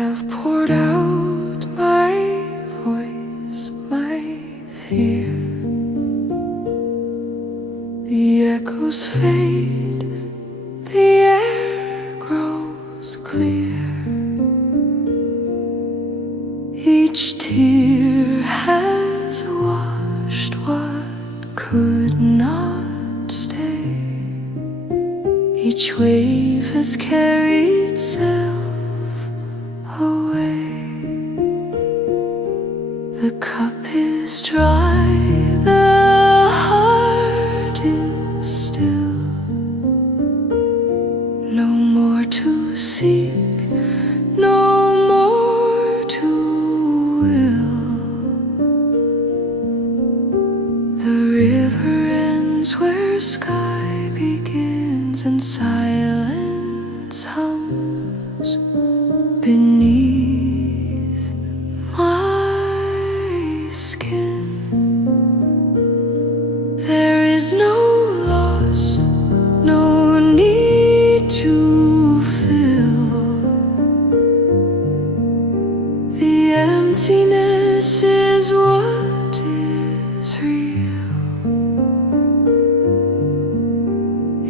have poured out my voice, my fear. The echoes fade, the air grows clear. Each tear has washed what could not stay. Each wave has carried self away. The cup is dry, the heart is still. No more to seek, no more to will. The river ends where sky begins, and silence hums beneath my skin. There is no loss, no need to fill. The emptiness is what is real.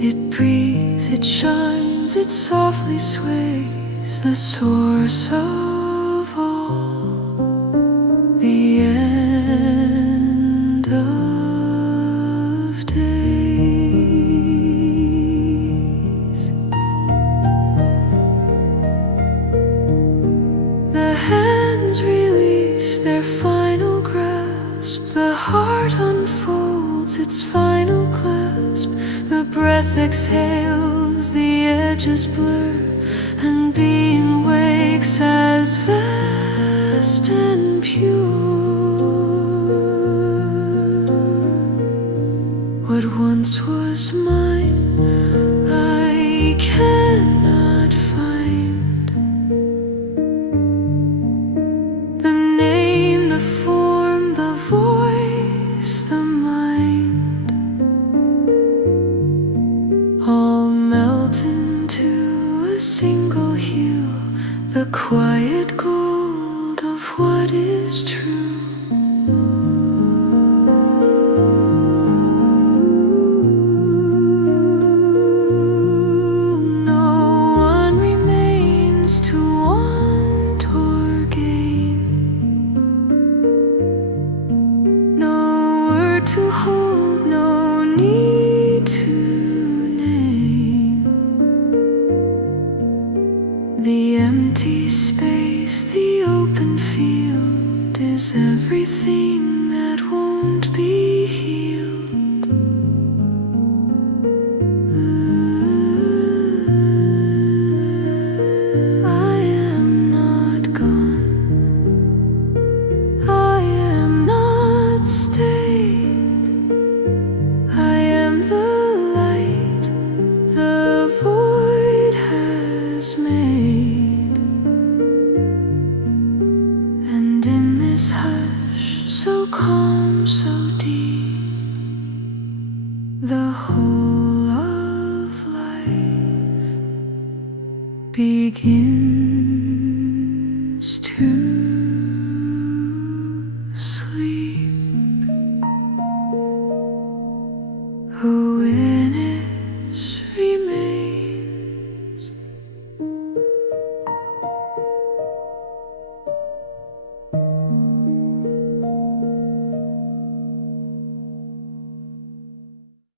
It breathes, it shines, it softly sways, the source of all, the end of days. The hands release their final grasp, the heart unfolds its final clasp. The breath exhales, the edges blur, and being wakes as vast and pure. What once was mine, I cannot find. The name, the form, the voice, the mind, all melt into a single hue, the quiet gold of what is true. No one remains to want or gain, no word to hold, no need to name. The empty space, the open field, is everything that won't be healed. I am not gone, I am not stayed. I am the light the void has made. And in this hush, so calm, so deep, the whole